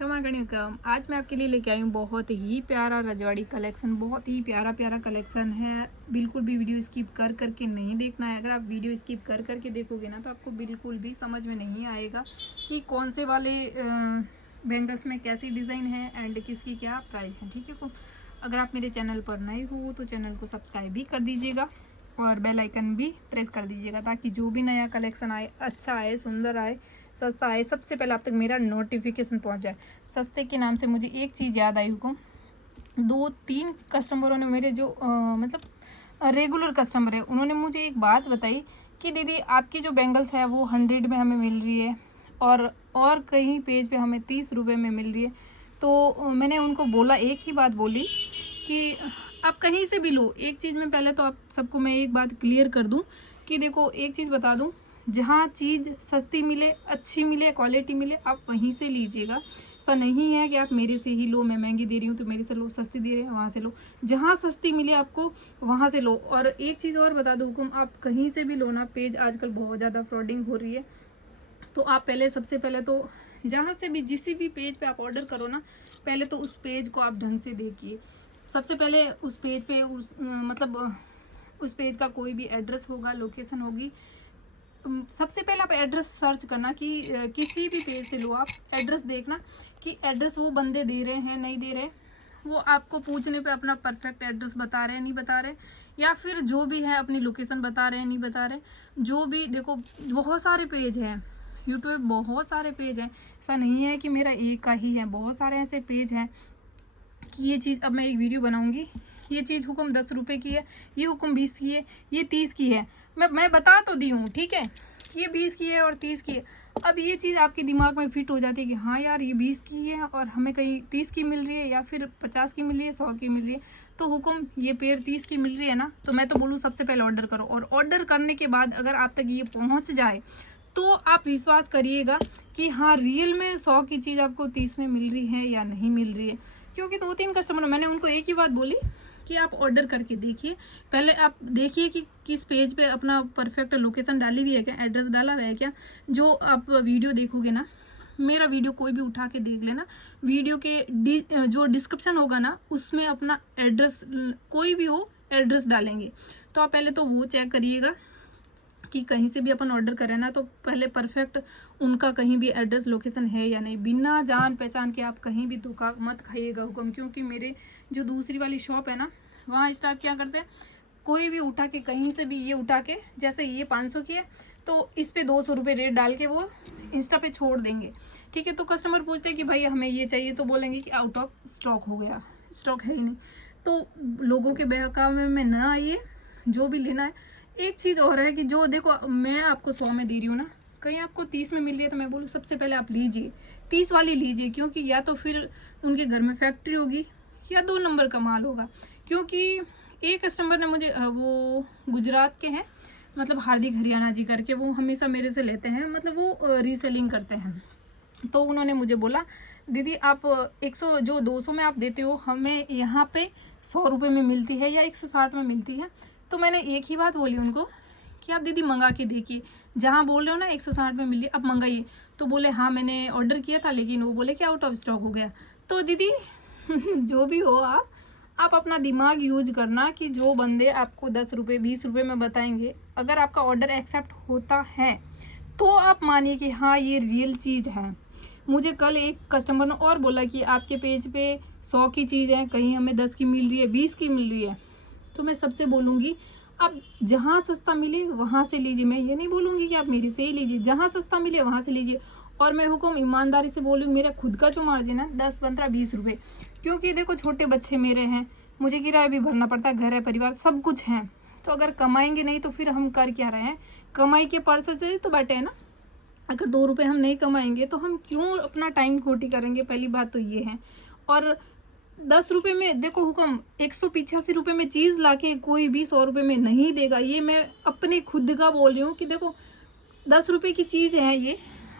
कम आज मैं आपके लिए लेके आई हूँ बहुत ही प्यारा रजवाड़ी कलेक्शन। बहुत ही प्यारा प्यारा कलेक्शन है। बिल्कुल भी वीडियो स्किप कर करके नहीं देखना है। अगर आप वीडियो स्किप कर करके देखोगे ना तो आपको बिल्कुल भी समझ में नहीं आएगा कि कौन से वाले बैंगल्स में कैसी डिज़ाइन है एंड किसकी क्या प्राइस है। ठीक है को अगर आप मेरे चैनल पर नए हो तो चैनल को सब्सक्राइब भी कर दीजिएगा और बेल आइकन भी प्रेस कर दीजिएगा ताकि जो भी नया कलेक्शन आए, अच्छा आए, सुंदर आए, सस्ता आए, सबसे पहले आप तक मेरा नोटिफिकेशन पहुंच जाए। सस्ते के नाम से मुझे एक चीज़ याद आई हुकुम, 2-3 कस्टमरों ने मेरे जो मतलब रेगुलर कस्टमर है, उन्होंने मुझे एक बात बताई कि दीदी आपकी जो बैंगल्स है वो 100 में हमें मिल रही है और कहीं पेज पे हमें 30 रुपये में मिल रही है। तो मैंने उनको बोला, एक ही बात बोली कि आप कहीं से भी लो। एक चीज़ में पहले तो आप सबको मैं एक बात क्लियर कर दूं कि देखो, एक चीज़ बता दूं, जहाँ चीज़ सस्ती मिले, अच्छी मिले, क्वालिटी मिले, आप वहीं से लीजिएगा। ऐसा नहीं है कि आप मेरे से ही लो, मैं महंगी दे रही हूँ तो मेरे से लो, सस्ती दे रहे हैं वहाँ से लो। जहाँ सस्ती मिले आपको वहाँ से लो। और एक चीज़ और बता दूँ हुकुम, आप कहीं से भी लो ना, पेज आजकल बहुत ज़्यादा फ्रॉडिंग हो रही है। तो आप पहले, सबसे पहले तो जहाँ से भी, जिस भी पेज पे आप ऑर्डर करो ना, पहले तो उस पेज को आप ढंग से देखिए। सबसे पहले उस पेज पे उस पेज का कोई भी एड्रेस होगा, लोकेशन होगी। सबसे पहले आप एड्रेस सर्च करना कि किसी भी पेज से लो, आप एड्रेस देखना कि एड्रेस वो बंदे दे रहे हैं, नहीं दे रहे। वो आपको पूछने पे अपना परफेक्ट एड्रेस बता रहे हैं, नहीं बता रहे, या फिर जो भी है अपनी लोकेशन बता रहे हैं, नहीं बता रहे। जो भी देखो, बहुत सारे पेज हैं यूट्यूब, बहुत सारे पेज हैं। ऐसा नहीं है कि मेरा एक का ही है, बहुत सारे ऐसे पेज हैं कि ये चीज़, अब मैं एक वीडियो बनाऊंगी, ये चीज़ हुक्म 10 रुपये की है, ये हुक्म 20 की है, ये 30 की है। मैं बता तो दी हूँ, ठीक है, ये 20 की है और 30 की है। अब ये चीज़ आपके दिमाग में फिट हो जाती है कि हाँ यार, ये 20 की है और हमें कहीं 30 की मिल रही है, या फिर 50 की मिल रही है, 100 की मिल रही है। तो हुक्म ये पेड़ 30 की मिल रही है ना, तो मैं तो बोलूँ सबसे पहले ऑर्डर करो। और ऑर्डर करने के बाद अगर आप तक ये पहुँच जाए तो आप विश्वास करिएगा कि हाँ, रियल में 100 की चीज़ आपको 30 में मिल रही है या नहीं मिल रही है। क्योंकि 2-3 कस्टमर, मैंने उनको एक ही बात बोली कि आप ऑर्डर करके देखिए। पहले आप देखिए कि किस पेज पे अपना परफेक्ट लोकेशन डाली हुई है क्या, एड्रेस डाला हुआ है क्या। जो आप वीडियो देखोगे ना, मेरा वीडियो कोई भी उठा के देख लेना, वीडियो के जो डिस्क्रिप्शन होगा ना, उसमें अपना एड्रेस, कोई भी हो, एड्रेस डालेंगे। तो आप पहले तो वो चेक करिएगा कि कहीं से भी अपन ऑर्डर करें ना, तो पहले परफेक्ट उनका कहीं भी एड्रेस, लोकेशन है या नहीं। बिना जान पहचान के आप कहीं भी धोखा मत खाइएगा हुक्म। क्योंकि मेरे जो दूसरी वाली शॉप है ना, वहाँ स्टाफ क्या करते हैं, कोई भी उठा के, कहीं से भी ये उठा के, जैसे ये 500 की है तो इस पे 200 रुपये रेट डाल के वो इंस्टा पे छोड़ देंगे। ठीक है, तो कस्टमर पूछते हैं कि भाई हमें ये चाहिए, तो बोलेंगे कि आउट ऑफ स्टॉक हो गया, स्टॉक है ही नहीं। तो लोगों के बहकावे में न आइए, जो भी लेना है। एक चीज़ और है कि जो देखो, मैं आपको 100 में दे रही हूँ ना, कहीं आपको 30 में मिल रही है, तो मैं बोलूँ सबसे पहले आप लीजिए, 30 वाली लीजिए। क्योंकि या तो फिर उनके घर में फैक्ट्री होगी या 2 नंबर का माल होगा। क्योंकि एक कस्टमर ने मुझे, वो गुजरात के हैं, मतलब हार्दिक हरियाणा जी करके, वो हमेशा मेरे से लेते हैं, मतलब वो रीसेलिंग करते हैं। तो उन्होंने मुझे बोला, दीदी आप 100 जो 200 में आप देते हो, हमें यहाँ पे 100 रुपये में मिलती है या 160 में मिलती है। तो मैंने एक ही बात बोली उनको कि आप दीदी मंगा के देखिए, जहाँ बोल रहे हो ना 160 में मिली, आप मंगाइए। तो बोले हाँ, मैंने ऑर्डर किया था, लेकिन वो बोले कि आउट ऑफ स्टॉक हो गया। तो दीदी जो भी हो, आप अपना दिमाग यूज करना कि जो बंदे आपको 10 रुपये 20 रुपये में बताएंगे, अगर आपका ऑर्डर एक्सेप्ट होता है तो आप मानिए कि हाँ, ये रियल चीज़ है। मुझे कल एक कस्टमर ने और बोला कि आपके पेज पे 100 की चीज़ है, कहीं हमें 10 की मिल रही है, 20 की मिल रही है। तो मैं सबसे बोलूँगी, आप जहाँ सस्ता मिले वहाँ से लीजिए। मैं ये नहीं बोलूँगी कि आप मेरे से ही लीजिए, जहाँ सस्ता मिले वहाँ से लीजिए। और मैं हुक्म ईमानदारी से बोलूँ, मेरा खुद का जो मार्जिन है 10, 15, 20 रुपये। क्योंकि देखो, छोटे बच्चे मेरे हैं, मुझे किराया भी भरना पड़ता है, घर है, परिवार, सब कुछ है। तो अगर कमाएंगे नहीं तो फिर हम कर क्या रहे हैं, कमाई के पर्स से तो बैठे हैं ना। अगर 2 रुपये हम नहीं कमाएंगे तो हम क्यों अपना टाइम खोटी करेंगे, पहली बात तो ये है। और 10 रुपये में देखो हुक्म, 185 रुपये में चीज़ लाके कोई भी 100 रुपये में नहीं देगा। ये मैं अपने खुद का बोल रही हूँ कि देखो, 10 रुपये की चीज़ है ये,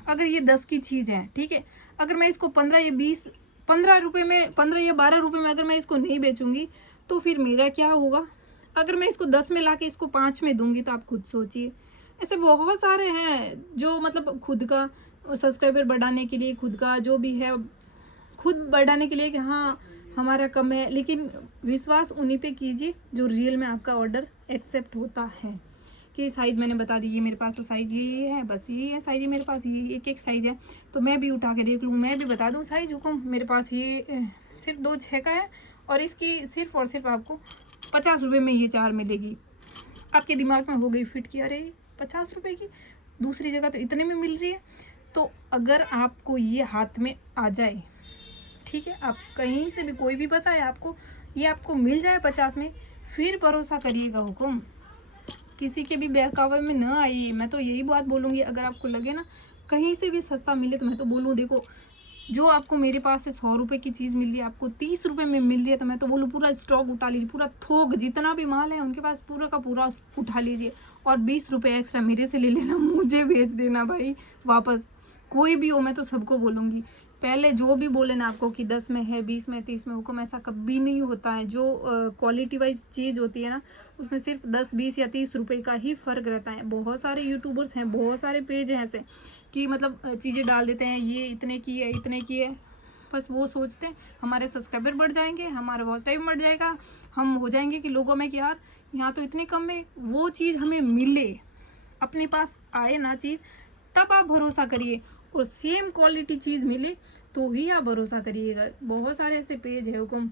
अगर ये 10 की चीज़ है, ठीक है, अगर मैं इसको 15 या 20, 15 रुपये में, 15 या 12 रुपये में अगर मैं इसको नहीं बेचूंगी तो फिर मेरा क्या होगा। अगर मैं इसको 10 में लाके इसको 5 में दूंगी तो आप खुद सोचिए। ऐसे बहुत सारे हैं जो मतलब खुद का सब्सक्राइबर बढ़ाने के लिए, खुद का जो भी है खुद बढ़ाने के लिए कि हाँ हमारा कम है, लेकिन विश्वास उन्हीं पे कीजिए जो रियल में आपका ऑर्डर एक्सेप्ट होता है। कि साइज़ मैंने बता दी, ये मेरे पास तो साइज़ ये है, बस ये है साइज़, मेरे पास ये एक साइज़ है, तो मैं भी उठा के देख लूँ, मैं भी बता दूँ साइज़ हुकुम मेरे पास ये सिर्फ 2 6 का है और इसकी सिर्फ और सिर्फ आपको 50 रुपये में ये 4 मिलेगी। आपके दिमाग में हो गई फिट कि अरे 50 रुपये की दूसरी जगह तो इतने में मिल रही है। तो अगर आपको ये हाथ में आ जाए, ठीक है, आप कहीं से भी कोई भी बताए आपको ये आपको मिल जाए 50 में, फिर भरोसा करिएगा हुकुम, किसी के भी बहकावे में न आइए। मैं तो यही बात बोलूँगी, अगर आपको लगे ना कहीं से भी सस्ता मिले तो मैं तो बोलूँ देखो, जो आपको मेरे पास से 100 रुपये की चीज़ मिल रही है आपको 30 रुपये में मिल रही है, तो मैं तो बोलूँ पूरा स्टॉक उठा लीजिए, पूरा थोक जितना भी माल है उनके पास पूरा का पूरा उठा लीजिए और 20 रुपये एक्स्ट्रा मेरे से ले लेना, मुझे भेज देना भाई वापस। कोई भी हो, मैं तो सबको बोलूँगी, पहले जो भी बोले ना आपको कि 10 में है, 20 में, 30 में, हुक्म ऐसा कभी नहीं होता है। जो क्वालिटी वाइज चीज़ होती है ना उसमें सिर्फ 10 20 या 30 रुपये का ही फ़र्क रहता है। बहुत सारे यूट्यूबर्स हैं, बहुत सारे पेज हैं ऐसे कि मतलब चीज़ें डाल देते हैं ये इतने की है, इतने की है, बस वो सोचते हैं हमारे सब्सक्राइबर बढ़ जाएंगे, हमारा वॉच टाइम बढ़ जाएगा, हम हो जाएंगे कि लोगों में कि यार यहाँ तो इतने कम में वो चीज़ हमें मिले, अपने पास आए ना चीज़, तब आप भरोसा करिए, और सेम क्वालिटी चीज़ मिले तो ही आप भरोसा करिएगा। बहुत सारे ऐसे पेज है हुकुम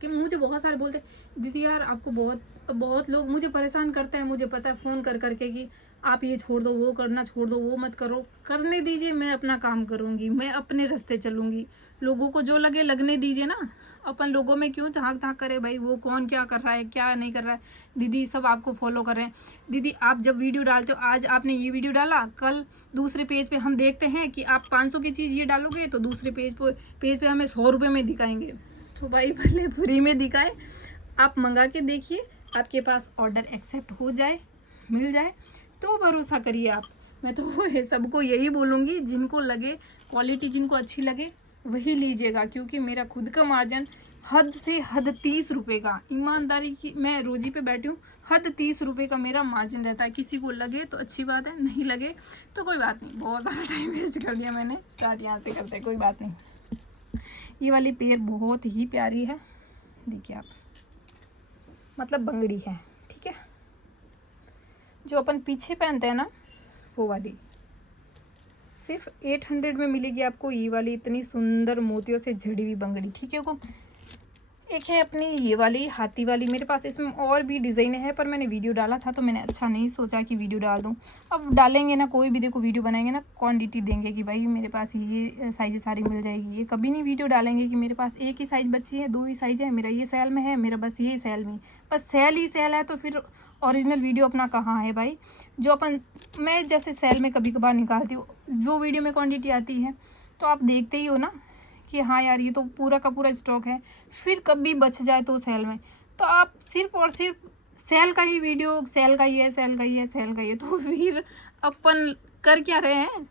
कि मुझे बहुत सारे बोलते हैं दीदी यार आपको बहुत लोग मुझे परेशान करते हैं, मुझे पता है फ़ोन कर करके कि आप ये छोड़ दो, वो करना छोड़ दो, वो मत करो, करने दीजिए, मैं अपना काम करूँगी, मैं अपने रास्ते चलूँगी, लोगों को जो लगे लगने दीजिए ना, अपन लोगों में क्यों झाँक झाँक करे भाई, वो कौन क्या कर रहा है क्या नहीं कर रहा है। दीदी सब आपको फॉलो कर रहे हैं, दीदी आप जब वीडियो डालते हो, आज आपने ये वीडियो डाला, कल दूसरे पेज पे हम देखते हैं कि आप 500 की चीज़ ये डालोगे तो दूसरे पेज पे हमें 100 रुपये में दिखाएंगे। तो भाई भले फ्री में दिखाए, आप मंगा के देखिए, आपके पास ऑर्डर एक्सेप्ट हो जाए, मिल जाए तो भरोसा करिए आप। मैं तो सबको यही बोलूँगी, जिनको लगे क्वालिटी जिनको अच्छी लगे वही लीजिएगा, क्योंकि मेरा खुद का मार्जिन हद से हद 30 रुपये का, ईमानदारी की मैं रोजी पे बैठी हूँ, हद 30 रुपये का मेरा मार्जिन रहता है। किसी को लगे तो अच्छी बात है, नहीं लगे तो कोई बात नहीं, बहुत सारा टाइम वेस्ट कर दिया मैंने, स्टार्ट यहाँ से करते हैं, कोई बात नहीं। ये वाली पेयर बहुत ही प्यारी है, देखिए आप, मतलब बंगड़ी है, ठीक है, जो अपन पीछे पहनते हैं ना वो वाली, सिर्फ 800 में मिलेगी आपको ये वाली इतनी सुंदर मोतियों से जड़ी हुई बंगड़ी, ठीक है को। एक है अपनी ये वाली हाथी वाली, मेरे पास इसमें और भी डिज़ाइन है, पर मैंने वीडियो डाला था तो मैंने अच्छा नहीं सोचा कि वीडियो डाल दूं। अब डालेंगे ना, कोई भी देखो वीडियो बनाएंगे ना, क्वांटिटी देंगे कि भाई मेरे पास ये साइज़ सारी मिल जाएगी, ये कभी नहीं वीडियो डालेंगे कि मेरे पास एक ही साइज़ बची है, 2 ही साइज़ है, मेरा ये सेल में है, मेरा बस ये सेल में, बस सेल ही सेल है, तो फिर ओरिजिनल वीडियो अपना कहाँ है भाई। जो अपन, मैं जैसे सेल में कभी कभार निकालती हूँ, जो वीडियो में क्वान्टिटी आती है तो आप देखते ही हो ना कि हाँ यार ये तो पूरा का पूरा स्टॉक है, फिर कभी बच जाए तो सेल में, तो आप सिर्फ और सिर्फ सेल का ही वीडियो, सेल का ही है, सेल का ही है, सेल का ही है, तो फिर अपन कर क्या रहे हैं।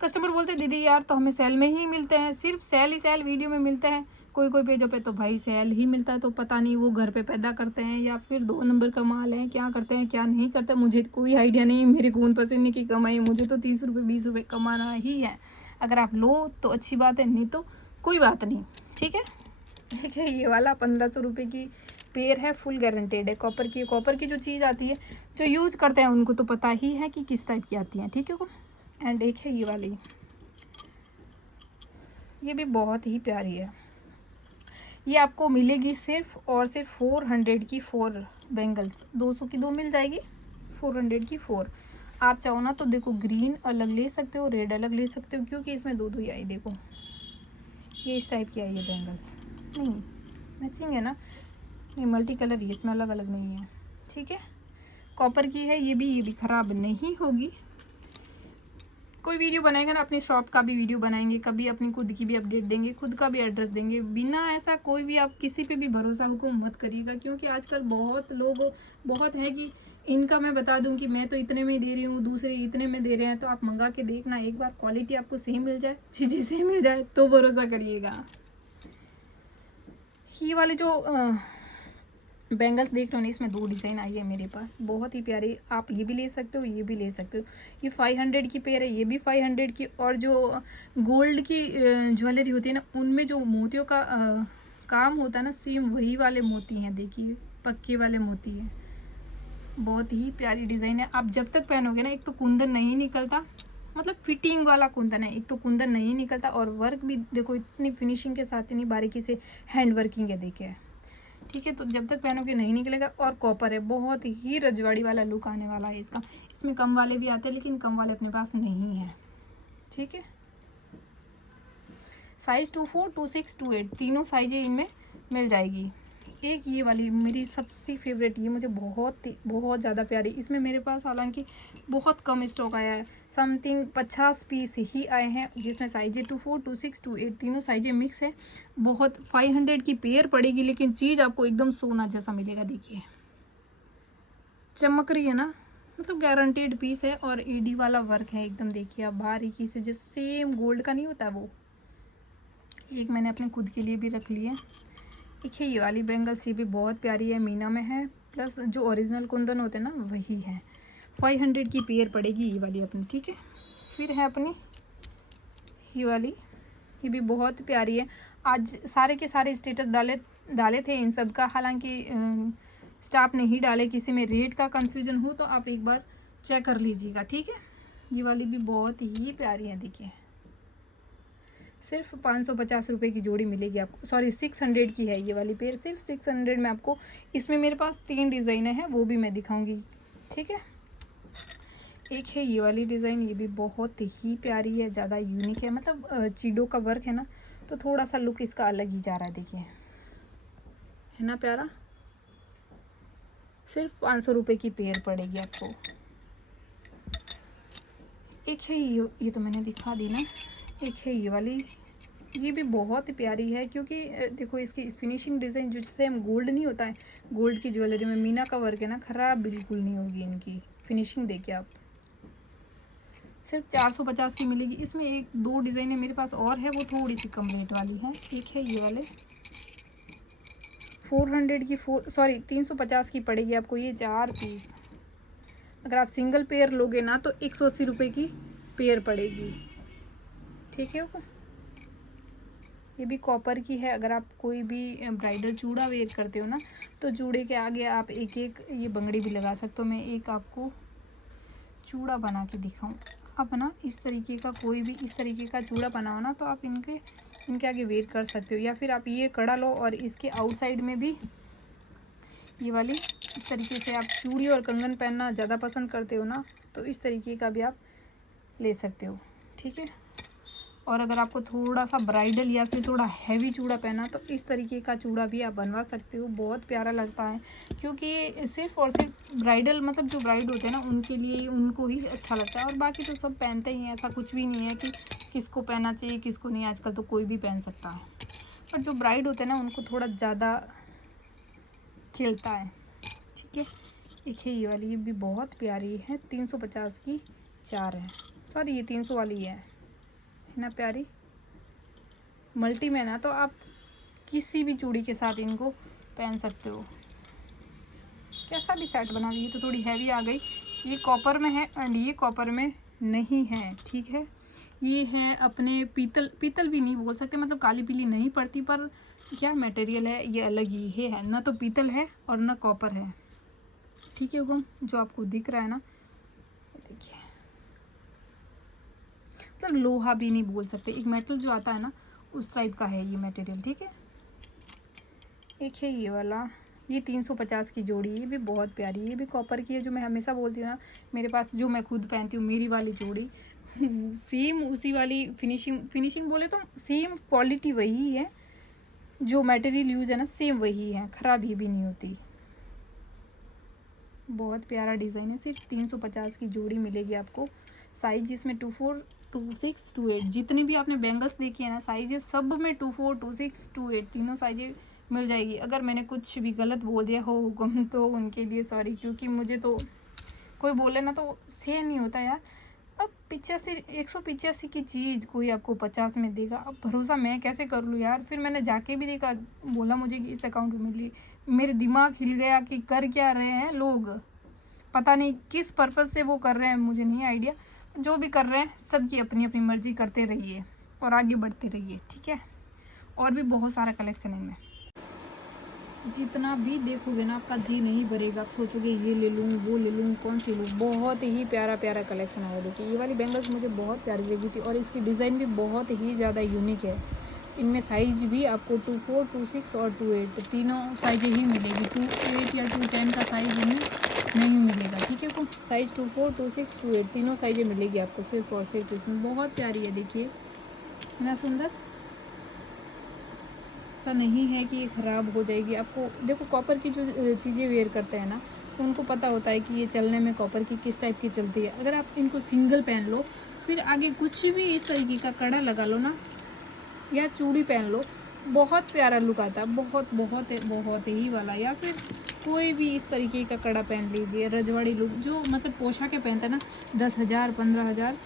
कस्टमर बोलते दीदी यार तो हमें सेल में ही मिलते हैं, सिर्फ सेल ही सेल वीडियो में मिलते हैं, कोई कोई पेजों पे तो भाई सेल ही मिलता है, तो पता नहीं वो घर पे पैदा करते हैं या फिर 2 नंबर का माल है, क्या करते हैं क्या नहीं करते, मुझे कोई आइडिया नहीं। मेरे खून पसीने की कमाई, मुझे तो 30 रुपये 20 रुपये कमाना ही है। अगर आप लो तो अच्छी बात है, नहीं तो कोई बात नहीं, ठीक है। ठीक है, ये वाला 1500 रुपये की पेयर है, फुल गारंटेड है, कॉपर की। कॉपर की जो चीज़ आती है, जो यूज़ करते हैं उनको तो पता ही है कि किस टाइप की आती हैं, ठीक है। एंड एक है ये वाली, ये भी बहुत ही प्यारी है, ये आपको मिलेगी सिर्फ और सिर्फ 400 की 4 बैंगल्स, 200 की 2 मिल जाएगी, 400 की 4। आप चाहो ना तो देखो ग्रीन अलग ले सकते हो, रेड अलग ले सकते हो, क्योंकि इसमें 2 ही आई, देखो ये इस टाइप की आई है बैंगल्स, नहीं मैचिंग है ना, नहीं मल्टी कलर ही, इसमें अलग अलग नहीं है, ठीक है। कॉपर की है ये भी ख़राब नहीं होगी। कोई वीडियो बनाएगा ना, अपनी शॉप का भी वीडियो बनाएंगे, कभी अपनी खुद की भी अपडेट देंगे, खुद का भी एड्रेस देंगे, बिना ऐसा कोई भी आप किसी पे भी भरोसा हुकुम मत करिएगा, क्योंकि आजकल बहुत लोग बहुत है कि इनका मैं बता दूं कि मैं तो इतने में दे रही हूँ, दूसरे इतने में दे रहे हैं, तो आप मंगा के देखना एक बार, क्वालिटी आपको सेम मिल जाए, चीज़ें सेम मिल जाए तो भरोसा करिएगा। ये वाले जो बैंगल्स देख रहे हो ना, इसमें 2 डिज़ाइन आई है मेरे पास, बहुत ही प्यारी। आप ये भी ले सकते हो, ये भी ले सकते हो। ये 500 की पेयर है, ये भी 500 की। और जो गोल्ड की ज्वेलरी होती है ना, उनमें जो मोतियों का काम होता है ना, सेम वही वाले मोती हैं। देखिए पक्के वाले मोती हैं, बहुत ही प्यारी डिज़ाइन है। आप जब तक पहनोगे ना, एक तो कुंदन नहीं निकलता, मतलब फिटिंग वाला कुंदन है, एक तो कुंदन नहीं निकलता, और वर्क भी देखो इतनी फिनिशिंग के साथ, इतनी बारीकी से हैंड वर्किंग है, देखिए। ठीक है, तो जब तक पहनोगे नहीं निकलेगा। और कॉपर है, बहुत ही रजवाड़ी वाला लुक आने वाला है इसका। इसमें कम वाले भी आते हैं, लेकिन कम वाले अपने पास नहीं है। ठीक है, साइज़ 24, 26, 28 तीनों साइजें इनमें मिल जाएगी। एक ये वाली मेरी सबसे फेवरेट, ये मुझे बहुत ज़्यादा प्यारी। इसमें मेरे पास हालांकि बहुत कम स्टॉक आया है, समथिंग 50 पीस ही आए हैं, जिसमें साइजें 24, 26, 28 तीनों साइजें मिक्स है। बहुत 500 की पेयर पड़ेगी, लेकिन चीज़ आपको एकदम सोना जैसा मिलेगा। देखिए चमक रही है ना, मतलब गारंटेड पीस है। और एडी वाला वर्क है एकदम, देखिए आप बारीकी से, जैसे सेम गोल्ड का नहीं होता वो। एक मैंने अपने खुद के लिए भी रख लिया। एक है ये वाली बैंगल्स, ये भी बहुत प्यारी है, मीना में है, प्लस जो ओरिजिनल कुंदन होते हैं ना वही है। 500 की पेयर पड़ेगी ये वाली अपनी। ठीक है, फिर है अपनी ये वाली, ये भी बहुत प्यारी है। आज सारे के सारे स्टेटस डाले थे इन सब का, हालांकि स्टाफ ने ही डाले। किसी में रेट का कंफ्यूजन हो तो आप एक बार चेक कर लीजिएगा। ठीक है, ये वाली भी बहुत ही प्यारी है। देखिए सिर्फ 550 रुपये की जोड़ी मिलेगी आपको, सॉरी 600 की है ये वाली पेयर, सिर्फ 600 में आपको। इसमें मेरे पास 3 डिज़ाइनें हैं, वो भी मैं दिखाऊंगी। ठीक है, एक है ये वाली डिज़ाइन, ये भी बहुत ही प्यारी है, ज़्यादा यूनिक है, मतलब चीडों का वर्क है ना, तो थोड़ा सा लुक इसका अलग ही जा रहा है। देखिए है ना प्यारा, सिर्फ 500 रुपये की पेयर पड़ेगी आपको। एक है ये तो मैंने दिखा दी ना। एक है ये वाली, ये भी बहुत प्यारी है, क्योंकि देखो इसकी फिनिशिंग डिज़ाइन जो सेम गोल्ड नहीं होता है, गोल्ड की ज्वेलरी में मीना का वर्क है ना, ख़राब बिल्कुल नहीं होगी इनकी फिनिशिंग। देखिए आप, सिर्फ 450 की मिलेगी। इसमें 1-2 डिज़ाइन है मेरे पास और है, वो थोड़ी सी कम रेट वाली है। एक है ये वाले 400 की, 350 की पड़ेगी आपको ये 4 पीस। अगर आप सिंगल पेयर लोगे ना तो 180 रुपये की पेयर पड़ेगी। ठीक है, ये भी कॉपर की है। अगर आप कोई भी ब्राइडल चूड़ा वेयर करते हो ना, तो चूड़े के आगे आप एक ये बंगड़ी भी लगा सकते हो। मैं एक आपको चूड़ा बना के दिखाऊं। आप ना इस तरीके का, कोई भी इस तरीके का चूड़ा बनाओ ना, तो आप इनके आगे वेयर कर सकते हो। या फिर आप ये कड़ा लो और इसके आउटसाइड में भी ये वाली, इस तरीके से आप चूड़ी और कंगन पहनना ज़्यादा पसंद करते हो ना, तो इस तरीके का भी आप ले सकते हो। ठीक है, और अगर आपको थोड़ा सा ब्राइडल या फिर थोड़ा हैवी चूड़ा पहना, तो इस तरीके का चूड़ा भी आप बनवा सकते हो। बहुत प्यारा लगता है, क्योंकि ये सिर्फ और सिर्फ ब्राइडल, मतलब जो ब्राइड होते हैं ना उनके लिए, उनको ही अच्छा लगता है। और बाकी तो सब पहनते ही हैं, ऐसा कुछ भी नहीं है कि किसको पहनना चाहिए किसको नहीं, आजकल तो कोई भी पहन सकता है। पर जो ब्राइड होते हैं ना, उनको थोड़ा ज़्यादा खिलता है। ठीक है, एक है ये वाली, ये भी बहुत प्यारी है, 350 की 4 है, सॉरी ये 300 वाली है ना प्यारी। मल्टी में ना, तो आप किसी भी चूड़ी के साथ इनको पहन सकते हो, कैसा भी सेट बना दीजिए। तो थोड़ी हैवी आ गई, ये कॉपर में है एंड ये कॉपर में नहीं है। ठीक है, ये है अपने पीतल भी नहीं बोल सकते, मतलब काली पीली नहीं पड़ती, पर क्या मटेरियल है ये अलग ही है ना, तो पीतल है और ना कॉपर है। ठीक है, वो जो आपको दिख रहा है ना, देखिए मतलब लोहा भी नहीं बोल सकते, एक मेटल जो आता है ना उस टाइप का है ये मटेरियल। ठीक है, एक है ये वाला, ये 350 की जोड़ी, ये भी बहुत प्यारी, ये भी कॉपर की है। जो मैं हमेशा बोलती हूँ ना, मेरे पास जो मैं खुद पहनती हूँ मेरी वाली जोड़ी, सेम उसी वाली फिनिशिंग बोले तो सेम क्वालिटी वही है, जो मटेरियल यूज़ है ना सेम वही है, ख़राब ये भी नहीं होती। बहुत प्यारा डिज़ाइन है, सिर्फ 350 की जोड़ी मिलेगी आपको। साइज इसमें 24, 26, 28 जितनी भी आपने बैंगल्स देखी है ना, साइज सब में 24, 26, 28 तीनों साइजें मिल जाएगी। अगर मैंने कुछ भी गलत बोल दिया हो हुक्म, तो उनके लिए सॉरी, क्योंकि मुझे तो कोई बोले ना तो सही नहीं होता यार। अब 185 की चीज़ कोई आपको 50 में देगा, अब भरोसा मैं कैसे कर लूँ यार। फिर मैंने जाके भी देखा, बोला मुझे कि इस अकाउंट में मेरे दिमाग हिल गया कि कर क्या रहे हैं लोग, पता नहीं किस पर्पज़ से वो कर रहे हैं, मुझे नहीं आइडिया। जो भी कर रहे हैं सबकी अपनी अपनी मर्जी, करते रहिए और आगे बढ़ते रहिए, ठीक है। और भी बहुत सारा कलेक्शन है इनमें, जितना भी देखोगे ना आपका जी नहीं भरेगा, आप सोचोगे ये ले लूँ वो ले लूँ कौन सी लूँ। बहुत ही प्यारा प्यारा कलेक्शन आया। देखिए ये वाली बैंगल्स मुझे बहुत प्यारी लगी थी और इसकी डिज़ाइन भी बहुत ही ज़्यादा यूनिक है। इनमें साइज भी आपको 24, 26 और 28 तीनों साइज़ ही मिलेगी। 28 या 210 का साइज़ इनमें नहीं मिलेगा, ठीक है। वो साइज़ 24, 26, 28 तीनों साइज़ें मिलेगी आपको सिर्फ और सिर्फ इसमें। बहुत प्यारी है, देखिए इतना सुंदर। ऐसा नहीं है कि ये ख़राब हो जाएगी। आपको देखो कॉपर की जो चीज़ें वेयर करते हैं ना, तो उनको पता होता है कि ये चलने में कॉपर की किस टाइप की चलती है। अगर आप इनको सिंगल पहन लो, फिर आगे कुछ भी इस तरीके का कड़ा लगा लो ना, या चूड़ी पहन लो, बहुत प्यारा लुक आता है। बहुत बहुत बहुत ही वाला, या फिर कोई भी इस तरीके का कड़ा पहन लीजिए, रजवाड़ी लुक जो मतलब पोशाकें पहनते हैं ना, 10,000, 15,000,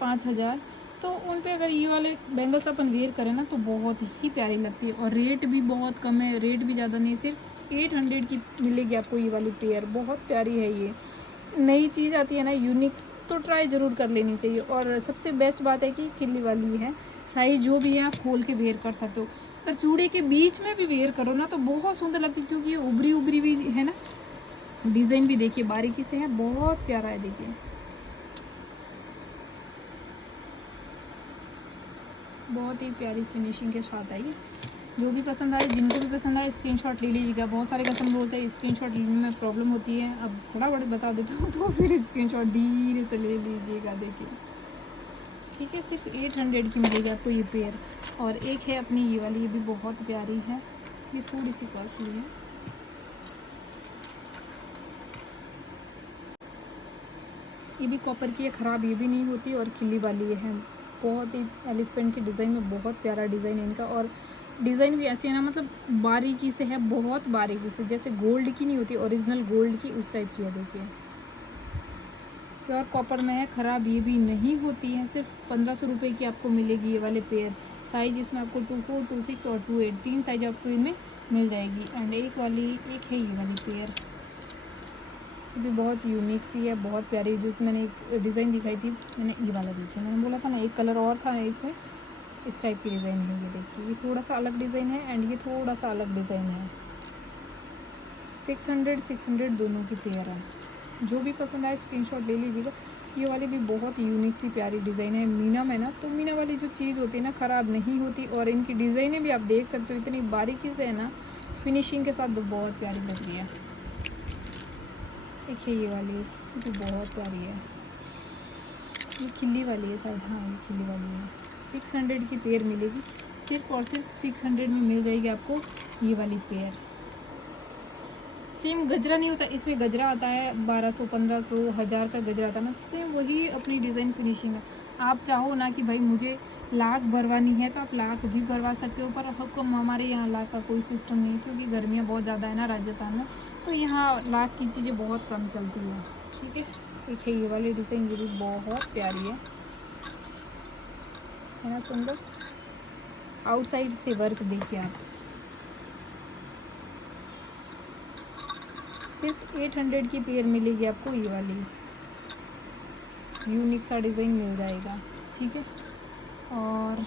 5,000, तो उन पे अगर ये वाले बैंगल्स अपन वेयर करें ना तो बहुत ही प्यारी लगती है। और रेट भी बहुत कम है, रेट भी ज़्यादा नहीं, सिर्फ 800 की मिलेगी आपको ये वाली पेयर। बहुत प्यारी है ये, नई चीज़ आती है ना यूनिक, तो ट्राई ज़रूर कर लेनी चाहिए। और सबसे बेस्ट बात है कि खिल्ली वाली है, साइज़ जो भी है आप खोल के वेयर कर सकते हो। अगर चूड़ी के बीच में भी वेयर करो ना तो बहुत सुंदर लगती है, क्योंकि ये उभरी उभरी भी है ना। डिज़ाइन भी देखिए बारीकी से है, बहुत प्यारा है। देखिए बहुत ही प्यारी फिनिशिंग के साथ है ये। जो भी पसंद आए, जिनको भी पसंद आए स्क्रीनशॉट ले लीजिएगा। बहुत सारे कस्टमर बोलते हैं स्क्रीनशॉट लेने में प्रॉब्लम होती है, अब फटाफट बता देता हूँ तो फिर स्क्रीनशॉट धीरे से ले लीजिएगा। देखिए ठीक है, सिर्फ 800 की मिलेगी आपको ये पेयर। और एक है अपनी ये वाली, ये भी बहुत प्यारी है, ये थोड़ी सी कॉस्टली है। ये भी कॉपर की है, ख़राब ये भी नहीं होती। और खिल्ली वाली है, बहुत ही एलिफेंट की डिज़ाइन में, बहुत प्यारा डिज़ाइन है इनका। और डिज़ाइन भी ऐसी है ना, मतलब बारीकी से है, बहुत बारीकी से, जैसे गोल्ड की नहीं होती ओरिजिनल गोल्ड की, उस टाइप की है। देखिए प्योर कॉपर में है, ख़राब ये भी नहीं होती है। सिर्फ 1500 रुपये की आपको मिलेगी ये वाले पेयर। साइज इसमें आपको 24, 26 और 28 तीन साइज आपको इनमें मिल जाएगी। एंड एक है ये वाली पेयर, ये भी बहुत यूनिक सी है, बहुत प्यारी। जो मैंने एक डिज़ाइन दिखाई थी, मैंने ये वाला देखा, मैंने बोला था ना एक कलर और था इसमें, इस टाइप की डिज़ाइन है। ये देखिए ये थोड़ा सा अलग डिज़ाइन है एंड ये थोड़ा सा अलग डिज़ाइन है। 600 दोनों की पेयर है। जो भी पसंद आए स्क्रीनशॉट ले लीजिएगा। ये वाली भी बहुत यूनिक सी प्यारी डिज़ाइन है, मीना में ना, तो मीना वाली जो चीज़ होती है ना ख़राब नहीं होती। और इनकी डिज़ाइनें भी आप देख सकते हो, इतनी बारीकी से है ना, फिनिशिंग के साथ बहुत प्यारी लग रही है। देखिए ये वाली भी बहुत प्यारी है, ये खिल्ली वाली है शायद, हाँ ये खिल्ली वाली है। 600 की पेयर मिलेगी, सिर्फ और सिर्फ 600 में मिल जाएगी आपको ये वाली पेयर। सेम गजरा नहीं होता, इसमें गजरा आता है 1200, 1500, 1000 का गजरा आता है ना, सेम वही अपनी डिज़ाइन फिनिशिंग है। आप चाहो ना कि भाई मुझे लाख भरवानी है तो आप लाख भी भरवा सकते हो, पर हुक्म हमारे यहाँ लाख का कोई सिस्टम नहीं, क्योंकि गर्मियाँ बहुत ज़्यादा है ना राजस्थान में, तो यहाँ लाख की चीज़ें बहुत कम चलती है, ठीक है। देखिए ये वाली डिज़ाइन ये भी बहुत प्यारी है ना, सुंदर। आउटसाइड से वर्क देखिए आप, सिर्फ 800 की पेयर मिलेगी आपको। ये वाली यूनिक सा डिज़ाइन मिल जाएगा, ठीक है। और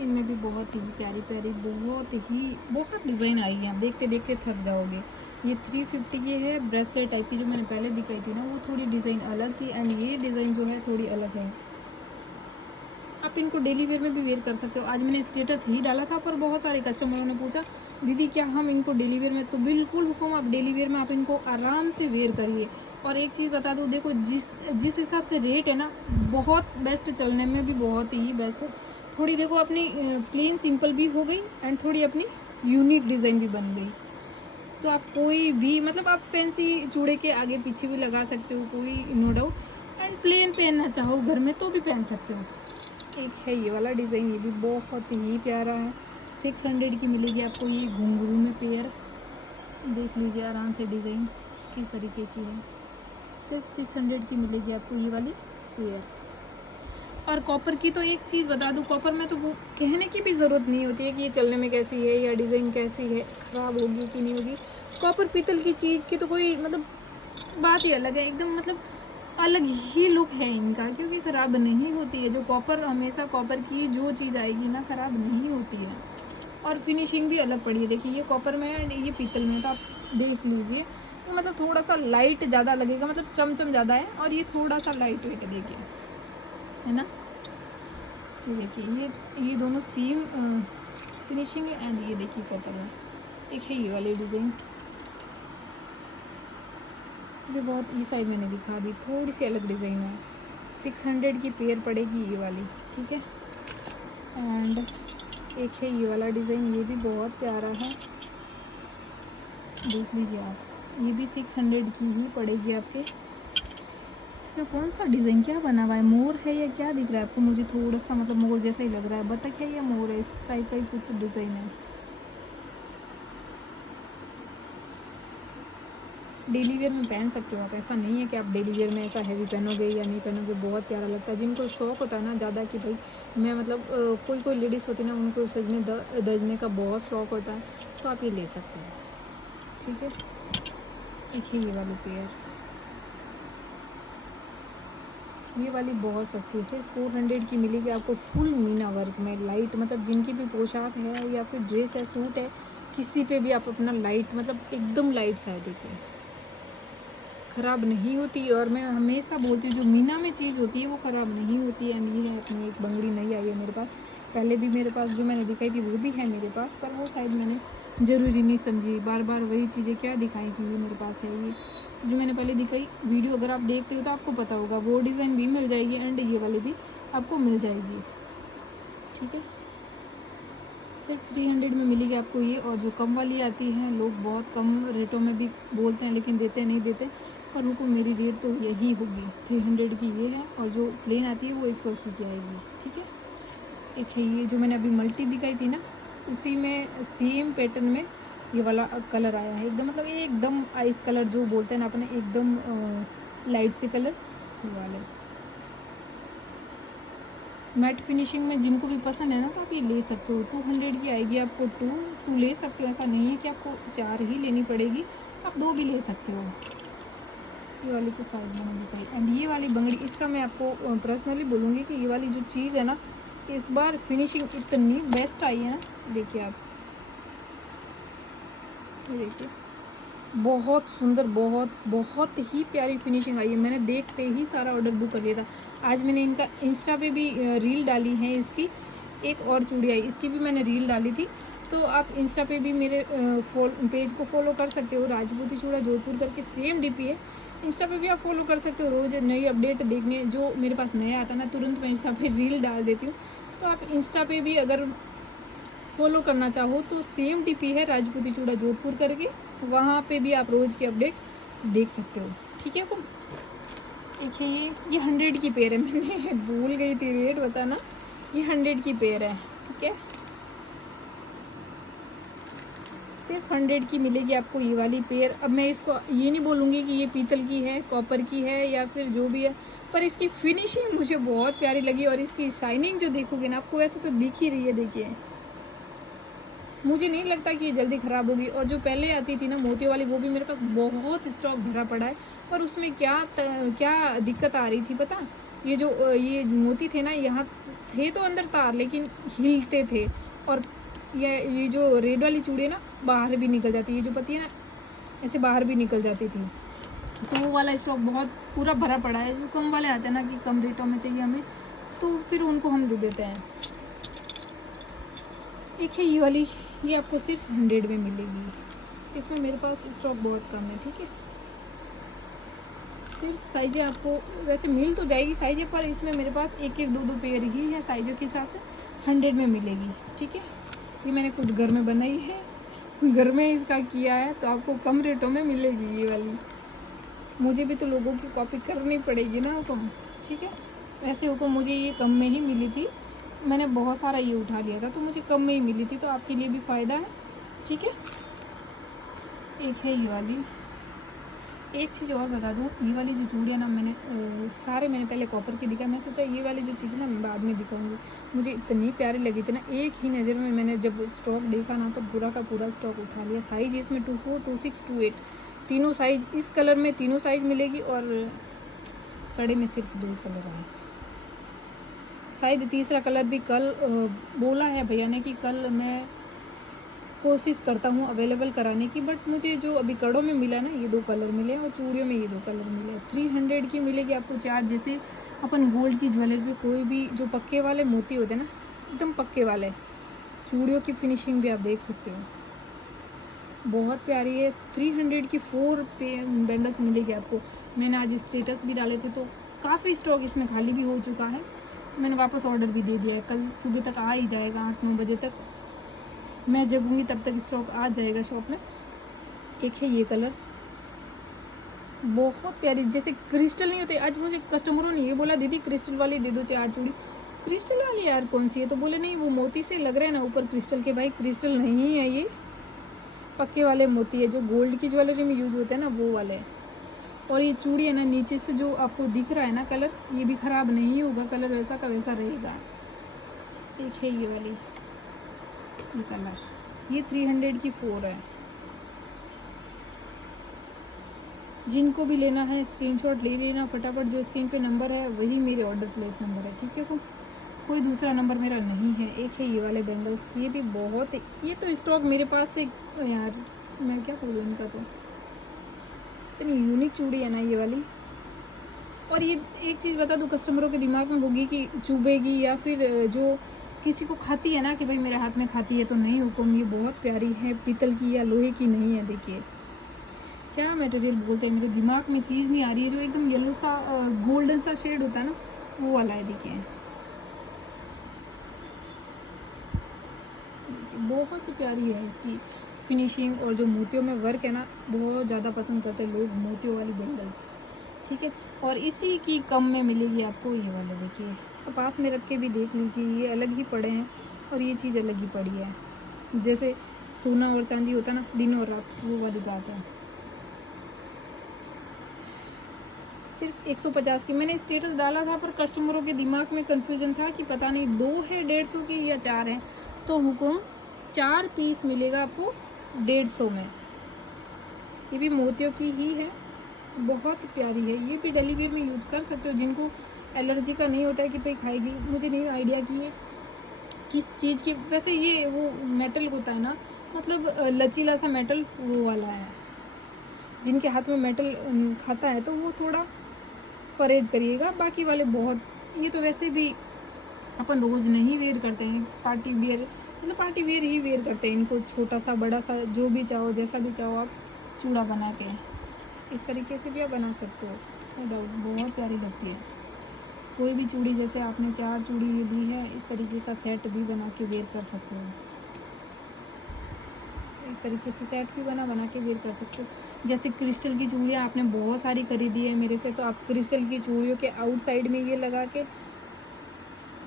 इनमें भी बहुत ही प्यारी प्यारी बहुत डिज़ाइन आई है, आप देखते देखते थक जाओगे। ये 350 की है, ब्रेसलेट टाइप की, जो मैंने पहले दिखाई थी ना वो थोड़ी डिज़ाइन अलग थी, एंड ये डिज़ाइन जो है थोड़ी अलग है। आप इनको डेली वेयर में भी वेयर कर सकते हो। आज मैंने स्टेटस ही डाला था, पर बहुत सारे कस्टमरों ने पूछा दीदी क्या हम इनको डेली वेयर में, तो बिल्कुल हुक्म, आप डेली वेयर में आप इनको आराम से वेयर करिए। और एक चीज़ बता दूँ, देखो जिस हिसाब से रेट है ना, बहुत बेस्ट, चलने में भी बहुत ही बेस्ट है। थोड़ी देखो अपनी प्लेन सिंपल भी हो गई एंड थोड़ी अपनी यूनिक डिज़ाइन भी बन गई। तो आप कोई भी मतलब आप फैंसी चूड़े के आगे पीछे भी लगा सकते हो, कोई नो डाउट। एंड प्लेन पहनना चाहो घर में तो भी पहन सकते हो। एक है ये वाला डिज़ाइन, ये भी बहुत ही प्यारा है। 600 की मिलेगी आपको ये घुंघरू में पेयर। देख लीजिए आराम से डिज़ाइन किस तरीके की है, सिर्फ 600 की मिलेगी आपको ये वाली पेयर। और कॉपर की तो एक चीज़ बता दूँ, कॉपर में तो वो कहने की भी ज़रूरत नहीं होती है कि ये चलने में कैसी है या डिज़ाइन कैसी है, ख़राब होगी कि नहीं होगी। कॉपर पीतल की चीज़ की तो कोई मतलब बात ही अलग है, एकदम मतलब अलग ही लुक है इनका, क्योंकि ख़राब नहीं होती है। जो कॉपर, हमेशा कॉपर की जो चीज़ आएगी ना ख़राब नहीं होती है। और फिनिशिंग भी अलग पड़ी है, देखिए ये कॉपर में है एंड ये पीतल में है, तो आप देख लीजिए। तो मतलब थोड़ा सा लाइट ज़्यादा लगेगा, मतलब चमचम ज़्यादा है, और ये थोड़ा सा लाइट वेट है, देखिए, है ना। ये देखिए, ये दोनों सेम फिनिशिंग है एंड ये देखिए कॉपर में। एक है ये वाली डिज़ाइन, ये बहुत ई साइड मैंने दिखा दी, थोड़ी सी अलग डिज़ाइन है। 600 की पेयर पड़ेगी ये वाली, ठीक है। एंड एक है ये वाला डिज़ाइन, ये भी बहुत प्यारा है, देख लीजिए आप, ये भी 600 की ही पड़ेगी आपके। इसमें कौन सा डिज़ाइन क्या बना हुआ है, मोर है या क्या दिख रहा है आपको? मुझे थोड़ा सा मतलब मोर जैसा ही लग रहा है, बतख है या मोर है, इस टाइप का ही कुछ डिज़ाइन है। डेली वेयर में पहन सकते हो आप, ऐसा नहीं है कि आप डेली वेयर में ऐसा हैवी पहनोगे या नहीं पहनोगे, बहुत प्यारा लगता है। जिनको शौक़ होता है ना ज़्यादा कि भाई मैं मतलब कोई लेडीज़ होती है ना, उनको सजने धजने का बहुत शौक़ होता है, तो आप ये ले सकते हो, ठीक है। देखिए ये वाली पेयर, ये वाली बहुत सस्ती है, सिर्फ 400 की मिलेगी आपको, फुल मीना वर्क में लाइट, मतलब जिनकी भी पोशाक है या फिर ड्रेस है, सूट है, किसी पे भी आप अपना लाइट, मतलब एकदम लाइट सा है, देखिए ख़राब नहीं होती। और मैं हमेशा बोलती हूँ जो मीना में चीज़ होती है वो ख़राब नहीं होती है। एंड ये है अपनी एक बंगड़ी नई आई है मेरे पास, पहले भी मेरे पास जो मैंने दिखाई थी वो भी है मेरे पास, पर वो शायद मैंने ज़रूरी नहीं समझी, बार बार वही चीज़ें क्या दिखाई कि ये मेरे पास है। ये जो मैंने पहले दिखाई वीडियो अगर आप देखते हो तो आपको पता होगा, वो डिज़ाइन भी मिल जाएगी एंड ये वाली भी आपको मिल जाएगी, ठीक है। सिर्फ 300 में मिलेगी आपको ये। और जो कम वाली आती है, लोग बहुत कम रेटों में भी बोलते हैं लेकिन देते नहीं देते, पर उनको मेरी रेट तो यही होगी, 300 की ये है। और जो प्लेन आती है वो 180 की आएगी, ठीक है। एक है ये जो मैंने अभी मल्टी दिखाई थी ना, उसी में सेम पैटर्न में ये वाला कलर आया है, एकदम मतलब ये एकदम आइस कलर जो बोलते हैं ना अपने, एकदम लाइट से कलर, ये वाले मैट फिनिशिंग में जिनको भी पसंद है ना, तो आप ये ले सकते हो। 200 की आएगी आपको, टू ले सकते हो, ऐसा नहीं है कि आपको 4 ही लेनी पड़ेगी, आप 2 भी ले सकते हो। ये वाली तो साइड में दिखाई। एंड ये वाली बंगड़ी, इसका मैं आपको पर्सनली बोलूँगी कि ये वाली जो चीज़ है ना, इस बार फिनिशिंग इतनी बेस्ट आई है ना, देखिए आप, ये देखिए बहुत सुंदर, बहुत बहुत ही प्यारी फिनिशिंग आई है। मैंने देखते ही सारा ऑर्डर बुक कर लिया था। आज मैंने इनका इंस्टा पे भी रील डाली है इसकी, एक और चूड़ी आई, इसकी भी मैंने रील डाली थी, तो आप इंस्टा पे भी मेरे पेज को फॉलो कर सकते हो, राजपूती चूड़ा जोधपुर करके सेम डीपी है, इंस्टा पे भी आप फॉलो कर सकते हो। रोज़ नई अपडेट देखने, जो मेरे पास नया आता ना तुरंत मैं इंस्टा पे रील डाल देती हूँ, तो आप इंस्टा पे भी अगर फॉलो करना चाहो तो सेम डीपी है राजपूती चूड़ा जोधपुर करके, वहाँ पे भी आप रोज़ की अपडेट देख सकते हो, ठीक है। एक है ये 100 की पेयर है, मैंने भूल गई थी रेट बताना, ये 100 की पेयर है, ठीक है। सिर्फ 100 की मिलेगी आपको ये वाली पेयर। अब मैं इसको ये नहीं बोलूँगी कि ये पीतल की है, कॉपर की है या फिर जो भी है, पर इसकी फिनिशिंग मुझे बहुत प्यारी लगी। और इसकी शाइनिंग जो देखोगे ना आपको, वैसे तो दिख ही रही है, देखिए मुझे नहीं लगता कि ये जल्दी ख़राब होगी। और जो पहले आती थी ना मोतियों वाली, वो भी मेरे पास बहुत स्टॉक भरा पड़ा है, पर उसमें क्या दिक्कत आ रही थी पता, ये जो ये मोती थे ना, यहाँ थे तो अंदर तार, लेकिन हिलते थे, और ये जो रेड वाली चूड़ी है ना, बाहर भी निकल जाती है, ये जो पत्ती है ना, ऐसे बाहर भी निकल जाती थी। तो वो वाला स्टॉक बहुत पूरा भरा पड़ा है। जो कम वाले आते हैं ना कि कम रेटों में चाहिए हमें, तो फिर उनको हम दे देते हैं। एक है ये वाली, ये आपको सिर्फ 100 में मिलेगी, इसमें मेरे पास स्टॉक बहुत कम है, ठीक है। सिर्फ साइजें आपको वैसे मिल तो जाएगी साइजें, पर इसमें मेरे पास एक एक दो दो पेयर ही है, साइजों के हिसाब से 100 में मिलेगी, ठीक है। ये मैंने खुद घर में बनाई है, घर में इसका किया है, तो आपको कम रेटों में मिलेगी ये वाली। मुझे भी तो लोगों की कॉपी करनी पड़ेगी ना हुक्म, ठीक है। वैसे हुक्म मुझे ये कम में ही मिली थी, मैंने बहुत सारा ये उठा लिया था, तो मुझे कम में ही मिली थी, तो आपके लिए भी फ़ायदा है, ठीक है। एक है ये वाली, एक चीज़ और बता दूँ, ये वाली जो चूड़ियाँ ना मैंने पहले कॉपर की दिखाई, मैं सोचा ये वाली जो चीज़ ना मैं बाद में दिखाऊंगी। मुझे इतनी प्यारी लगी थी ना, एक ही नज़र में मैंने जब स्टॉक देखा ना तो पूरा का पूरा स्टॉक उठा लिया। साइज़ इसमें 24, 26, 28 तीनों साइज़, इस कलर में तीनों साइज़ मिलेगी और कड़े में सिर्फ 2 कलर आए। शायद तीसरा कलर भी कल बोला है भैया ने कि कल मैं कोशिश करता हूँ अवेलेबल कराने की, बट मुझे जो अभी कड़ों में मिला ना ये 2 कलर मिले और चूड़ियों में ये 2 कलर मिले। 300 की मिलेगी आपको चार्ज। जैसे अपन गोल्ड की ज्वेलरी पे कोई भी जो पक्के वाले मोती होते हैं ना, एकदम पक्के वाले, चूड़ियों की फिनिशिंग भी आप देख सकते हो, बहुत प्यारी है। 300 की 4 बैंगल्स मिलेगी आपको। मैंने आज स्टेटस भी डाले थे तो काफ़ी स्टॉक इसमें खाली भी हो चुका है, मैंने वापस ऑर्डर भी दे दिया है। कल सुबह तक आ ही जाएगा, 8-9 बजे तक मैं जगूंगी तब तक स्टॉक आ जाएगा शॉप में। एक है ये कलर, बहुत प्यारी, जैसे क्रिस्टल नहीं होते। आज मुझे कस्टमरों ने ये बोला दीदी क्रिस्टल वाली दे दो 4 चूड़ी। क्रिस्टल वाली यार कौन सी है, तो बोले नहीं वो मोती से लग रहे हैं ना ऊपर क्रिस्टल के। भाई क्रिस्टल नहीं है, ये पक्के वाले मोती है जो गोल्ड की ज्वेलरी में यूज होते हैं ना, वो वाले। और ये चूड़ी है ना, नीचे से जो आपको दिख रहा है ना कलर, ये भी ख़राब नहीं होगा, कलर वैसा का वैसा रहेगा। एक है ये वाली, ये कलर, ये 300 की 4 है। जिनको भी लेना है स्क्रीनशॉट ले लेना फटाफट, जो स्क्रीन पे नंबर है वही मेरे ऑर्डर प्लेस नंबर है, ठीक है। कोई दूसरा नंबर मेरा नहीं है। एक है ये वाले बैंगल्स, ये भी बहुत, ये तो स्टॉक मेरे पास से यार मैं क्या बोलूँ इनका, तो इतनी यूनिक चूड़ी है ना ये वाली। और ये एक चीज़ बता दूँ, कस्टमरों के दिमाग में होगी कि चुभेगी या फिर जो किसी को खाती है ना कि भाई मेरे हाथ में खाती है, तो नहीं हुक्म, ये बहुत प्यारी है, पीतल की या लोहे की नहीं है। देखिए क्या मटेरियल बोलते हैं, मेरे दिमाग में चीज़ नहीं आ रही है, जो एकदम येलो सा गोल्डन सा शेड होता है ना, वो वाला है। देखिए बहुत प्यारी है इसकी फिनिशिंग, और जो मोतियों में वर्क है ना, बहुत ज़्यादा पसंद करते हैं लोग मोतियों वाली बैंगल्स, ठीक है। और इसी की कम में मिलेगी आपको ये वाले, देखिए तो पास में रख के भी देख लीजिए, ये अलग ही पड़े हैं और ये चीज़ अलग ही पड़ी है। जैसे सोना और चांदी होता है ना, दिन और रात, वो वाली बात है। सिर्फ 150 की मैंने स्टेटस डाला था, पर कस्टमरों के दिमाग में कन्फ्यूजन था कि पता नहीं 2 है 150 की या 4 है, तो हुकुम 4 पीस मिलेगा आपको 150 में। ये भी मोतियों की ही है, बहुत प्यारी है। ये भी डेली वेयर में यूज कर सकते हो, जिनको एलर्जी का नहीं होता है कि भाई खाएगी। मुझे नहीं आइडिया कि ये किस चीज़ की, वैसे ये वो मेटल होता है ना, मतलब लचीला सा मेटल वो वाला है। जिनके हाथ में मेटल खाता है तो वो थोड़ा परहेज करिएगा, बाकी वाले बहुत, ये तो वैसे भी अपन रोज़ नहीं वेयर करते हैं, पार्टी वेयर, मतलब पार्टी वेयर ही वेयर करते हैं इनको। छोटा सा बड़ा सा जो भी चाहो, जैसा भी चाहो आप चूड़ा बना के इस तरीके से भी आप बना सकते हो, नो डाउट बहुत प्यारी लगती है। कोई भी चूड़ी, जैसे आपने 4 चूड़ी ली है, इस तरीके का सेट भी बना के वेयर कर सकते हो। इस तरीके से सेट भी बना के वेयर कर सकते हो। जैसे क्रिस्टल की चूड़ियाँ आपने बहुत सारी खरीदी है मेरे से, तो आप क्रिस्टल की चूड़ियों के आउटसाइड में ये लगा के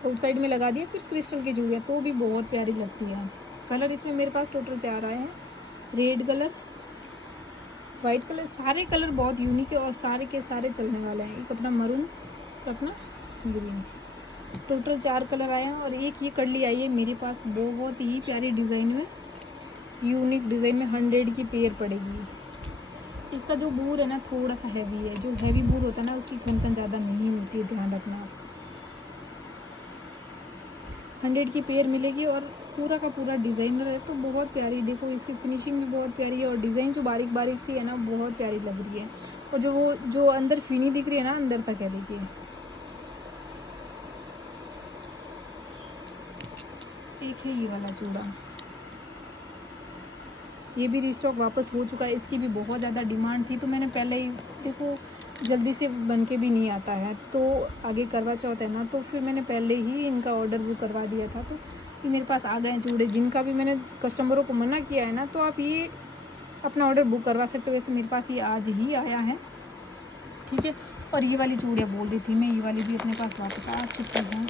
आउटसाइड में लगा दिया, फिर क्रिस्टल की चूड़ियाँ, तो भी बहुत प्यारी लगती है। कलर इसमें मेरे पास टोटल 4 आए हैं, रेड कलर, वाइट कलर, सारे कलर बहुत यूनिक है और सारे के सारे चलने वाले हैं। एक अपना मरून, अपना ग्रीन, टोटल 4 कलर आए हैं। और एक ये कड़ली आई है मेरे पास, बहुत ही प्यारी डिज़ाइन में, यूनिक डिज़ाइन में, 100 की पेयर पड़ेगी। इसका जो बूर है ना थोड़ा सा हैवी है, जो हैवी बूर होता है ना उसकी खनखन ज़्यादा नहीं होती है, ध्यान रखना आप। 100 की पेयर मिलेगी और पूरा का पूरा डिज़ाइनर है, तो बहुत प्यारी, देखो इसकी फिनिशिंग भी बहुत प्यारी है और डिज़ाइन जो बारीक बारीक सी है ना बहुत प्यारी लग रही है। और जो वो जो अंदर फीनी दिख रही है ना, अंदर तक है, देखिए एक है ये वाला चूड़ा, ये भी रिस्टॉक वापस हो चुका है। इसकी भी बहुत ज़्यादा डिमांड थी, तो मैंने पहले ही, देखो जल्दी से बन के भी नहीं आता है, तो आगे करवा चौथ है ना, तो फिर मैंने पहले ही इनका ऑर्डर बुक करवा दिया था, तो ये मेरे पास आ गए चूड़े। जिनका भी मैंने कस्टमरों को मना किया है ना, तो आप ये अपना ऑर्डर बुक करवा सकते हो। वैसे मेरे पास ये आज ही आया है, ठीक है। और ये वाली चूड़ियाँ बोल रही थी मैं, ये वाली भी अपने पास वापस आ चुकी हैं।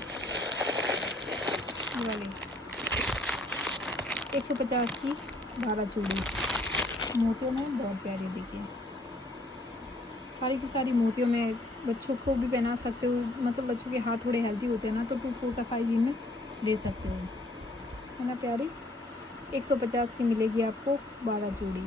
ये वाली 150 की 12 चूड़ी मोतियों में, बहुत प्यारी, देखिए सारी की सारी मोतियों में, बच्चों को भी पहना सकते हो, मतलब बच्चों के हाथ थोड़े हेल्दी होते हैं ना, तो 2-4 का साइज इनमें ले सकते हो, है ना प्यारी। 150 की मिलेगी आपको 12 जोड़ी।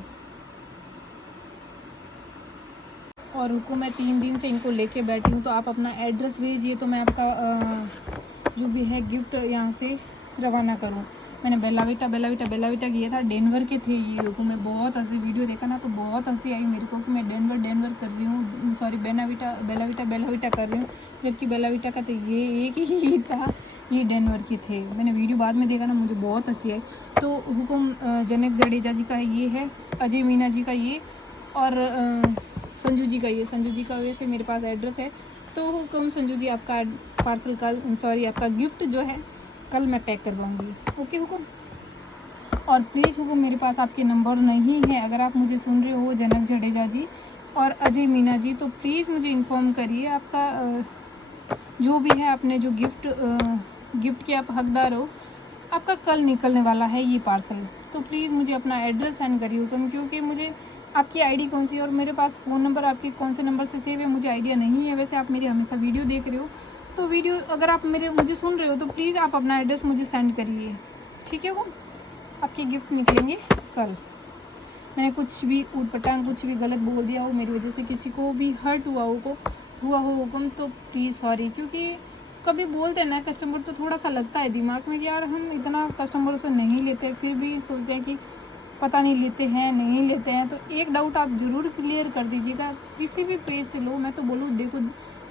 और रुको, मैं 3 दिन से इनको लेके बैठी हूँ, तो आप अपना एड्रेस भेजिए तो मैं आपका जो भी है गिफ्ट यहाँ से रवाना करूँ। मैंने बेला विटा किया था, डेनवर के थे ये। रुको, मैं बहुत हंसी, वीडियो देखा ना तो बहुत हंसी आई मेरे को कि मैं डेनवर कर रही हूँ, सॉरी बेला विटा कर रही हूँ, जबकि बेला विटा का तो ये एक ही था, ये डेनवर के थे। मैंने वीडियो बाद में देखा ना, मुझे बहुत हंसी आई। तो हुकुम जनक जडेजा जी का ये है, अजय मीना जी का ये, और संजू जी का ये। संजू जी का वैसे मेरे पास एड्रेस है, तो हुकुम संजू जी आपका पार्सल कल, सॉरी आपका गिफ्ट जो है कल मैं पैक करवाऊँगी। ओके हुकुम। और प्लीज़ हुकुम, मेरे पास आपके नंबर नहीं है, अगर आप मुझे सुन रहे हो जनक जडेजा जी और अजय मीना जी, तो प्लीज़ मुझे इन्फॉर्म करिए आपका जो भी है, आपने जो गिफ्ट के आप हकदार हो, आपका कल निकलने वाला है ये पार्सल। तो प्लीज़ मुझे अपना एड्रेस सेंड करिए हुकुम, क्योंकि मुझे आपकी आईडी कौन सी है और मेरे पास फ़ोन नंबर आपके कौन से नंबर से सेव है मुझे आइडिया नहीं है। वैसे आप मेरी हमेशा वीडियो देख रहे हो, तो वीडियो अगर आप मुझे सुन रहे हो तो प्लीज़ आप अपना एड्रेस मुझे सेंड करिए, ठीक है हुकुम। आपके गिफ्ट निकलेंगे कल। मैंने कुछ भी ऊट पटांग कुछ भी गलत बोल दिया हो, मेरी वजह से किसी को भी हर्ट हुआ हो हुकुम, तो प्लीज़ सॉरी। क्योंकि कभी बोलते हैं ना कस्टमर, तो थोड़ा सा लगता है दिमाग में कि यार हम इतना कस्टमरों से नहीं लेते, फिर भी सोचते हैं कि पता नहीं लेते हैं नहीं लेते हैं। तो एक डाउट आप ज़रूर क्लियर कर दीजिएगा, किसी भी पेज से लो। मैं तो बोलूँ देखो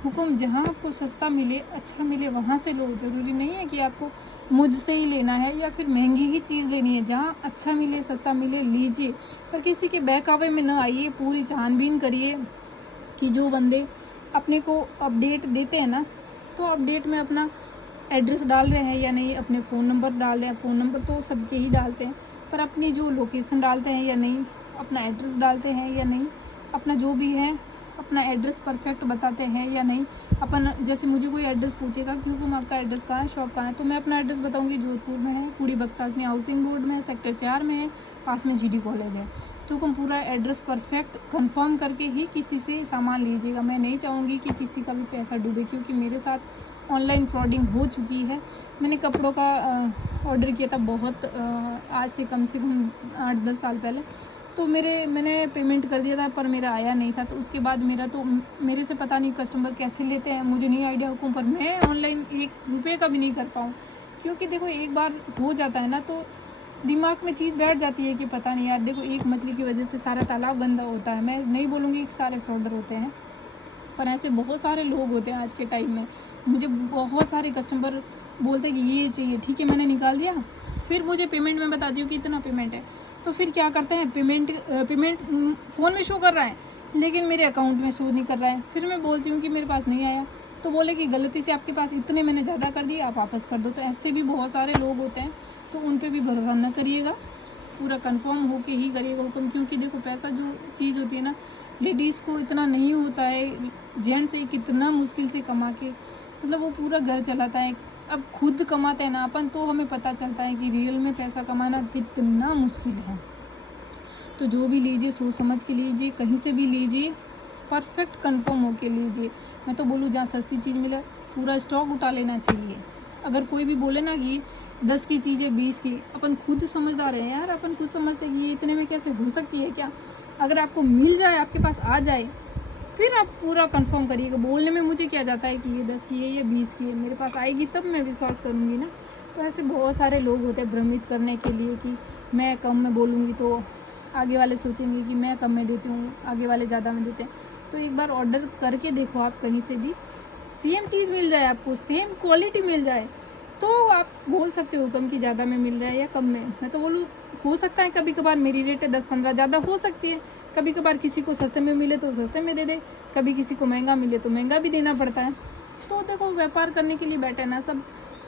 हुकुम, जहाँ आपको सस्ता मिले अच्छा मिले वहाँ से लो। ज़रूरी नहीं है कि आपको मुझसे ही लेना है या फिर महंगी ही चीज़ लेनी है, जहाँ अच्छा मिले सस्ता मिले लीजिए, पर किसी के बहकावे में न आइए। पूरी छानबीन करिए कि जो बंदे अपने को अपडेट देते हैं ना, तो अपडेट में अपना एड्रेस डाल रहे हैं या नहीं, अपने फ़ोन नंबर डाल रहे हैं, फ़ोन नंबर तो सबके ही डालते हैं, पर अपनी जो लोकेशन डालते हैं या नहीं, अपना एड्रेस डालते हैं या नहीं, अपना जो भी है अपना एड्रेस परफेक्ट बताते हैं या नहीं। अपन जैसे मुझे कोई एड्रेस पूछेगा कि हुकुम आपका एड्रेस कहाँ है, शॉप कहाँ है, तो मैं अपना एड्रेस बताऊंगी जोधपुर में है, कूड़ी बख्तासनी हाउसिंग बोर्ड में है, सेक्टर 4 में है, पास में GD कॉलेज है। तो हुकुम पूरा एड्रेस परफेक्ट कंफर्म करके ही किसी से सामान लीजिएगा। मैं नहीं चाहूँगी कि किसी का भी पैसा डूबे, क्योंकि मेरे साथ ऑनलाइन फ्रॉडिंग हो चुकी है। मैंने कपड़ों का ऑर्डर किया था बहुत आज से कम 8-10 साल पहले, तो मैंने पेमेंट कर दिया था, पर मेरा आया नहीं था। तो उसके बाद मेरे से पता नहीं कस्टमर कैसे लेते हैं, मुझे नहीं आइडिया हुकुम, पर मैं ऑनलाइन 1 रुपये का भी नहीं कर पाऊँ। क्योंकि देखो एक बार हो जाता है ना, तो दिमाग में चीज़ बैठ जाती है कि पता नहीं यार, देखो एक मछली की वजह से सारा तालाब गंदा होता है। मैं नहीं बोलूँगी कि सारे फ्रॉडर होते हैं, पर ऐसे बहुत सारे लोग होते हैं आज के टाइम में। मुझे बहुत सारे कस्टमर बोलते हैं कि ये चाहिए, ठीक है मैंने निकाल दिया, फिर मुझे पेमेंट में बता दियो कि इतना पेमेंट है, तो फिर क्या करते हैं, पेमेंट फ़ोन में शो कर रहा है लेकिन मेरे अकाउंट में शो नहीं कर रहा है। फिर मैं बोलती हूँ कि मेरे पास नहीं आया, तो बोले कि गलती से आपके पास इतने मैंने ज़्यादा कर दिए, आप वापस कर दो। तो ऐसे भी बहुत सारे लोग होते हैं, तो उन पर भी भरोसा न करिएगा, पूरा कंफर्म होके ही करिएगा हुक्म। क्योंकि देखो पैसा जो चीज़ होती है ना, लेडीज़ को इतना नहीं होता है, जेंट्स से कितना मुश्किल से कमा के मतलब वो पूरा घर चलाता है। अब खुद कमाते हैं ना अपन, तो हमें पता चलता है कि रियल में पैसा कमाना कितना मुश्किल है। तो जो भी लीजिए सोच समझ के लीजिए, कहीं से भी लीजिए परफेक्ट कंफर्म होके लीजिए। मैं तो बोलूँ जहाँ सस्ती चीज़ मिले पूरा स्टॉक उठा लेना चाहिए। अगर कोई भी बोले ना कि 10 की चीज़ है 20 की, अपन खुद समझदार हैं यार, अपन खुद समझते हैं कि ये इतने में कैसे हो सकती है क्या। अगर आपको मिल जाए, आपके पास आ जाए, फिर आप पूरा कंफर्म करिएगा। बोलने में मुझे क्या जाता है कि ये 10 की है या 20 की है, मेरे पास आएगी तब मैं विश्वास करूँगी ना। तो ऐसे बहुत सारे लोग होते हैं भ्रमित करने के लिए कि मैं कम में बोलूँगी तो आगे वाले सोचेंगे कि मैं कम में देती हूँ, आगे वाले ज़्यादा में देते हैं। तो एक बार ऑर्डर करके देखो आप, कहीं से भी सेम चीज़ मिल जाए, आपको सेम क्वालिटी मिल जाए, तो आप बोल सकते हो कम की ज़्यादा में मिल रहा है या कम में। मैं तो बोलूँ हो सकता है कभी कभार मेरी रेट है 10-15 ज़्यादा हो सकती है, कभी कभार किसी को सस्ते में मिले तो सस्ते में दे दे, कभी किसी को महंगा मिले तो महंगा भी देना पड़ता है। तो देखो व्यापार करने के लिए बैठा है ना सब,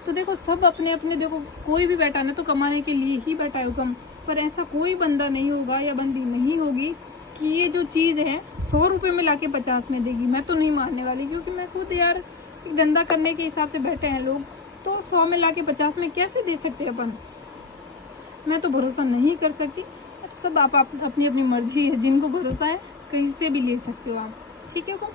तो देखो सब अपने अपने, देखो कोई भी बैठा ना तो कमाने के लिए ही बैठा है हुक्म। पर ऐसा कोई बंदा नहीं होगा या बंदी नहीं होगी कि ये जो चीज़ है 100 रुपये में लाके 50 में देगी। मैं तो नहीं मानने वाली, क्योंकि मैं खुद यार धंधा करने के हिसाब से बैठे हैं लोग, तो 100 में लाके 50 में कैसे दे सकते हैं अपन। मैं तो भरोसा नहीं कर सकती। सब आप अपनी अपनी मर्जी है, जिनको भरोसा है कहीं से भी ले सकते हो आप। ठीक है को